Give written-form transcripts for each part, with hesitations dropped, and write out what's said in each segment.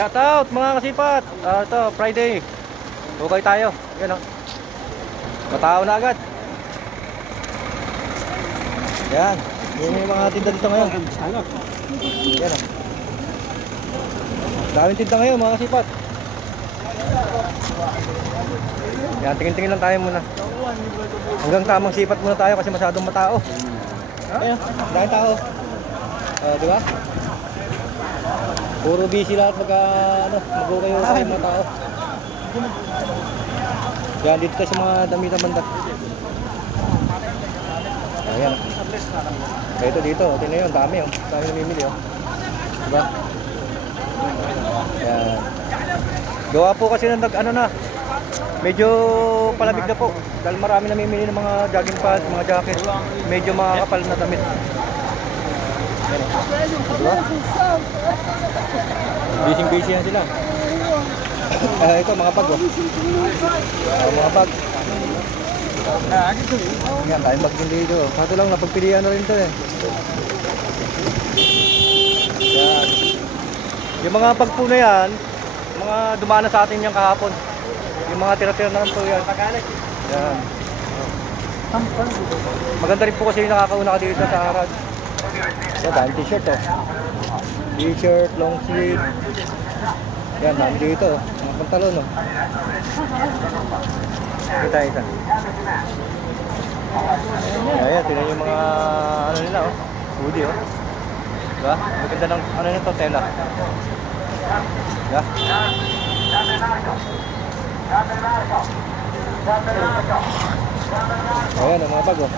Shout out mga kasipat. Ito, Friday. Bukay tayo. Yan o. Matao na agad. Yan. Yan yung mga tinda dito ngayon. Yan o. Daming tinda ngayon mga kasipat. Yan, tingin-tingin lang tayo muna. Hanggang tamang sipat muna tayo kasi masyadong matao. Ayan, daming tao. Di ba? Puro busy lahat mag-ukay yung mga tao. Yan, dito tayo sa mga damitan banda. Ayan. Dito. Tingnan yun, dami oh. Dami namimili oh. Diba? Yan. Gawa po kasi ng medyo palamig na po. Dahil marami namimili ng mga jogging pants, mga jacket. Medyo makakapal na damit. Diba? Busy na sila. Ito mga bag oh. Mga bag. Yan, tayong bag din dito. Kaso lang napagpilian na rin ito eh. Yan. Yung mga bag po na yan, mga dumana sa atin yan kahapon. Yung mga tira-tira na lang po yan. Yan. Maganda rin po kasi yung nakakauna ka dito sa harad. Yan, dahil t-shirt oh. T-shirt, long sleeve. Yan, dito oh. Mga pantalon oh. Isa. Ayan, tingnan yung mga nila oh. Hoodie oh. Diba? Maganda ng nito, tela. Diba? Ayan, ang mga bag oh.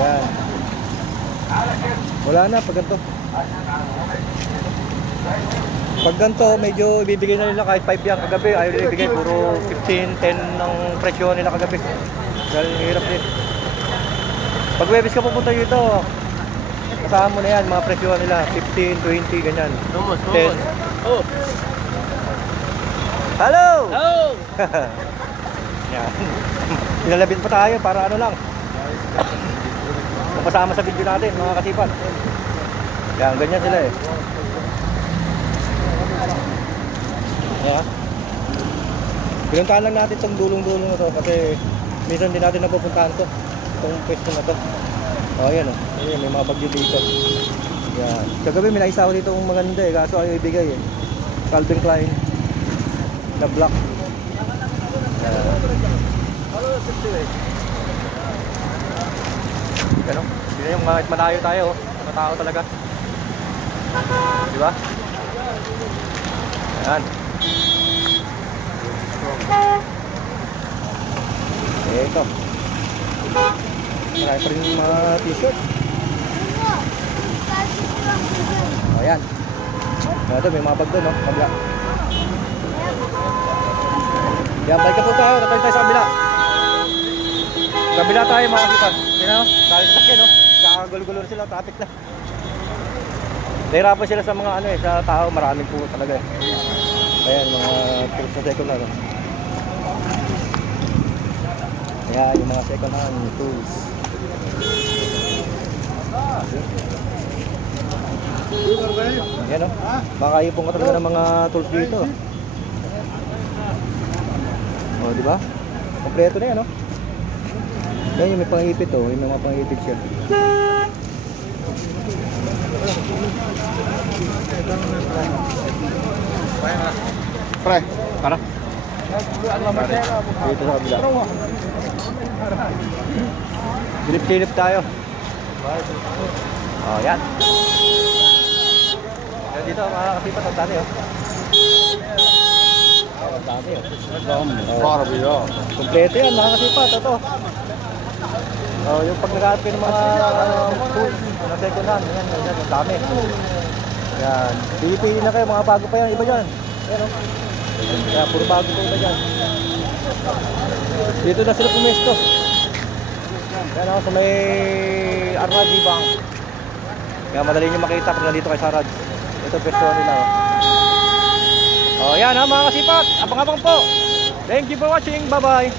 Ayan. Wala na pag ganito. Pag ganito, medyo ibibigay na nila kahit 5 yan kagabi. Ayaw nila ibigay, puro 15, 10 ng presyo nila kagabi. Dahil hirap din. Pag Webes ka pupunta dito, kasama mo na yan, mga presyo nila. 15, 20, ganyan. 10. Oh. Hello! Hello! Yan. Nilalabit pa tayo para ano lang. Napasama sa video natin, mga kasipan. Yan, ganyan sila eh. Yan. Pinuntahan lang natin itong dulong-dulong na to kasi minsan din natin napupuntahan to. Itong pwesto na to. Ayan o. Ayan, may mga bagyo dito. Yan. Kagabi may naisawa dito ang maganda eh. Kaso ayaw ibigay eh. Calvin Klein na black. Ganun. Hindi na yung malayo tayo. Matao talaga. Diba? Ayan. Ito. Marami pa rin yung mga t-shirt. Ayan. Ito, may mga bag doon, no? Kabila. Yan, balik ka po tayo. Tatay tayo sa kabila. Kabila tayo, mga kasipan. Tingnan, no? Dahil sakyan, no? Kakagulo-gulo na sila. Traffic na. Nahirapan sila sa mga sa tao. Maraming po talaga eh. Ayan, mga tools na second hand. Ayan, yung mga second hand tools. Ayan o, makakayipong ka talaga ng mga tools dito. O, diba? Kompleto na yan o. Ayan yung may pangipit o, yung mga pangipit siya. Pre, para? Dito sa kabila. Silip-silip tayo. Oh, yan. Yan dito, mga kasipat, ang dami, oh. Ang dami, oh. Kompleto yan, mga kasipat, ito. Oh, yung pag nag-aat kayo ng mga tools na second hand, yan, ang dami. Yan. Pili-pili na kayo, mga bago pa yan, iba dyan. Yan, oh. Kaya puro bago po na dyan. Dito na sila pumesto. Yan ako sa may RG Bank. Kaya madali nyo makita pag nandito kay Sarad. Ito pwesto nila. Oh, yan ha mga kasipat. Abang-abang po. Thank you for watching. Bye bye.